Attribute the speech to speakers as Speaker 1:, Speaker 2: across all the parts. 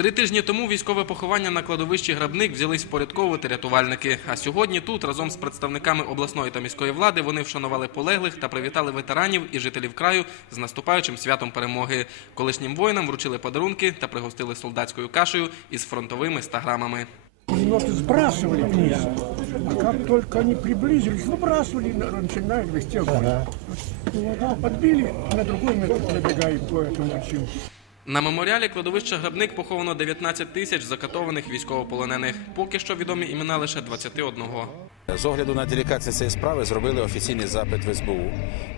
Speaker 1: Три тижні тому військове поховання на кладовищі Грабник взялись впорядковувати рятувальники. А сьогодні тут разом з представниками обласної та міської влади вони вшанували полеглих та привітали ветеранів і жителів краю з наступаючим святом перемоги. Колишнім воїнам вручили подарунки та пригостили солдатською кашею із фронтовими 100 грамами.
Speaker 2: Пулеметы сбрасывали вниз, а как только они приблизились, выбрасывали, на- начинали вести огонь. Подбили, на другой метод набегаем по этому всему.
Speaker 1: На меморіалі кладовища Грабник поховано 19 тисяч закатованих військовополонених. Поки що відомі імена лише 21.
Speaker 3: З огляду на делікатність цієї справи зробили офіційний запит в СБУ.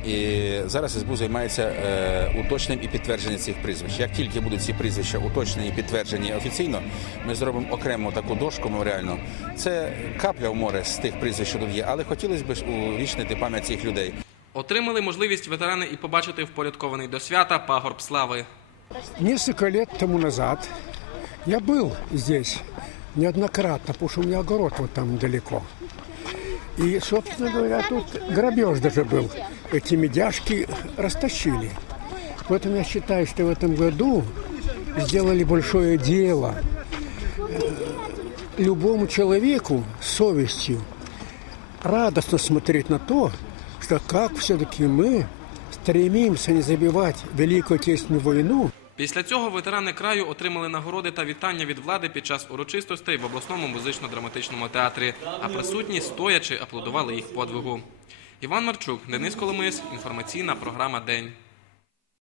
Speaker 3: І зараз СБУ займається е, уточненням і підтвердженням цих прізвищ. Як тільки будуть ці прізвища уточнені і підтверджені офіційно, ми зробимо окрему таку дошку меморіальну. Це капля в море з тих прізвищ, що тут є, але хотілося б увічнити пам'ять цих людей.
Speaker 1: Отримали можливість ветерани і побачити впорядкований до свята пагорб слави.
Speaker 2: Несколько лет тому назад я был здесь неоднократно, потому что у меня огород вот там далеко. И, собственно говоря, тут грабеж даже был. Эти медяшки растащили. Поэтому я считаю, что в этом году сделали большое дело. Э, Любому человеку с совестью радостно смотреть на то, что как все-таки мы стремимся не забивать Великую Отечественную войну,
Speaker 1: Після цього ветерани краю отримали нагороди та вітання від влади під час урочистостей в обласному музично-драматичному театрі, а присутні стоячи аплодували їх подвигу. Іван Марчук, Денис Коломис, інформаційна програма День.